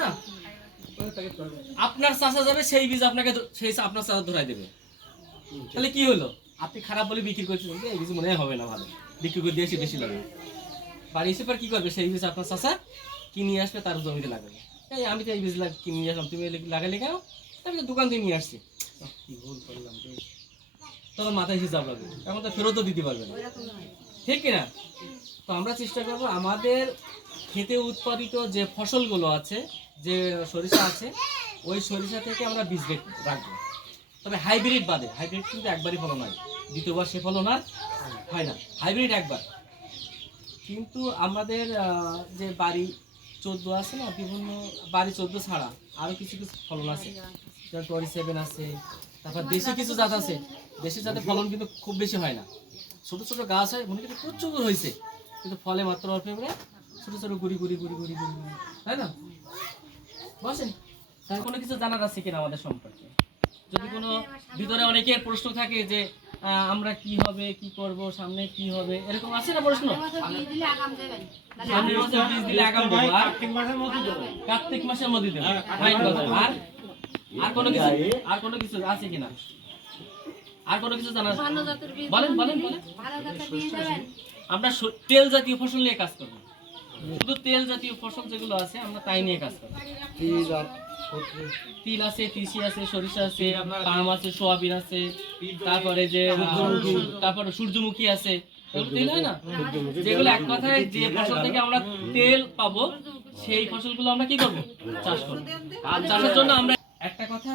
না, আপনার চাচা যাবে সেই বীজ আপনাকে সেই আপনার চাচা ধরাই দেবে। তাহলে কি হলো, আপনি খারাপ বলে বিক্রি করছেন, এই বীজ মনে হবে না ভালো, বিক্রি করে দিয়ে বেশি লাগবে। বাড়ি এসে পর কি করবে, সেই বীজ আপনার চাচা কিনে আসবে, তার জমিতে লাগাবে। এই আমি তো এই বীজ কিনে নিয়ে আসলাম, তুমি লাগালে কেন? আমি তো দোকান থেকে নিয়ে আসছি। কি ভুল করলাম, তখন মাথায় হিসাব লাগবে, এখন তো ফেরতও দিতে পারবে না, ঠিক কিনা? তো আমরা চেষ্টা করবো আমাদের খেতে উৎপাদিত যে ফসলগুলো আছে, যে সরিষা আছে, ওই সরিষা থেকে আমরা বীজ রাখবো। তবে হাইব্রিড বাদে, হাইব্রিড কিন্তু একবারই ফলন হয়, দ্বিতীয়বার সে ফলন আর হয় না, হাইব্রিড একবার। কিন্তু আমাদের যে বাড়ি 14 আছে না, বিভিন্ন বাড়ি 14 ছাড়া আরও কিছু কিছু ফলন আছে, যেমন 27 আছে, তারপর দেশি কিছু জাত আছে। দেশি জাতের ফলন কিন্তু খুব বেশি হয় না, ছোট ছোট গাছ হয়, মনে কিন্তু প্রচুর হয়েছে, কিন্তু ফলে মাত্র অল্প করে ছোট ছোট গুড়ি গুড়ি গুড়ি গুড়ি গুড়ি, তাই না? বসেন, তার কোনো কিছু জানার আছে কিনা আমাদের সম্পর্কে? যদি কোনো ভিতরে অনেকের প্রশ্ন থাকে যে আমরা কি হবে, কি করব, সামনে কি হবে, এরকম আছে না প্রশ্ন? কার্তিক মাসের মধ্যে দেবো, আর কোনো কিছু, আর কোনো কিছু আছে কিনা? আর কোনো কিছু জানার? বলেন বলেন বলেন। আমরা তেল জাতীয় ফসল নিয়ে কাজ করবো, শুধু তেল জাতীয় ফসল যেগুলো আছে আমরা তাই নিয়ে কাজ করবো। তিল আছে, তিসি আছে, সরিষা আছে, পাম আছে, সোয়াবিন আছে, তারপরে যে তারপরে সূর্যমুখী আছে, তেল হয় না, যেগুলো এক কথায় যে ফসল থেকে আমরা তেল পাবো, সেই ফসলগুলো আমরা কি করবো, চাষ করবো। আর চাষের জন্য আমরা একটা কথা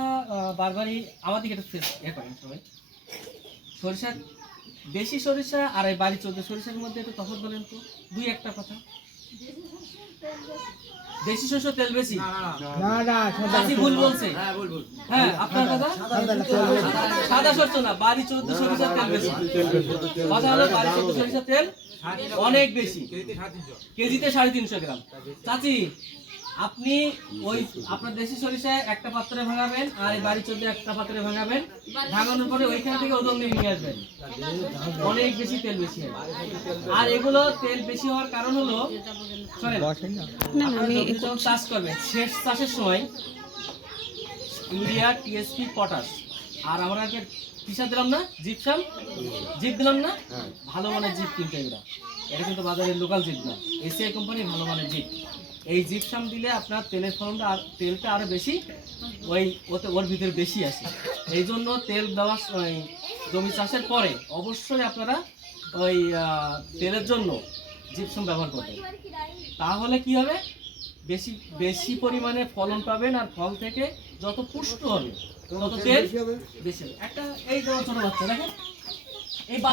বারবারই আমাদের এটা করেন সবাই, সরিষা দেশি সরিষা আর এই বাড়ি 14 সরিষার মধ্যে একটু তফাৎ বলেন তো, দুই একটা কথা। দেশি শস্য তেল বেশি না, চাচি ভুল বলছে। হ্যাঁ, আপনার কথা সাদা শস্য না, বাড়ি 14 সরিষার তেল বেশি। কথা হলো বাড়ি 14 সরিষার তেল অনেক বেশি, কেজিতে 350 গ্রাম। চাচি আপনি ওই আপনার দেশি সরিষায় একটা পাত্রে ভাঙাবেন, আর এই বাড়ি 14 একটা পাত্রে ভাঙাবেন, ভাঙানোর পরে ওইখান থেকে ওজন নিয়ে আসবেন, অনেক বেশি তেল বেশি হয়। আর এগুলো তেল বেশি হওয়ার কারণ হলো, যখন চাষ করবেন শেষ চাষের সময় ইউরিয়া, টিএসপি, পটাশ, আর আমরা কিসা দিলাম না, জিপসাম, জিপ দিলাম না, ভালো মানের জিপ কিনতে এগুলো, এটা কিন্তু বাজারের লোকাল জিপ না, এসিআই কোম্পানির ভালো মানের জিপ। এই জিপসাম দিলে আপনার তেলের ফলনটা আর তেলটা আরো বেশি, ওর ভিতরে বেশি আসে। এই জন্য তেল দেওয়া জমি চাষের পরে অবশ্যই আপনারা ওই তেলের জন্য জিপসাম ব্যবহার করবেন, তাহলে কি হবে, বেশি বেশি পরিমাণে ফলন পাবেন, আর ফল থেকে যত পুষ্ট হবে তত তেল বেশি হবে। একটা এই ছোট বাচ্চা দেখেন, এই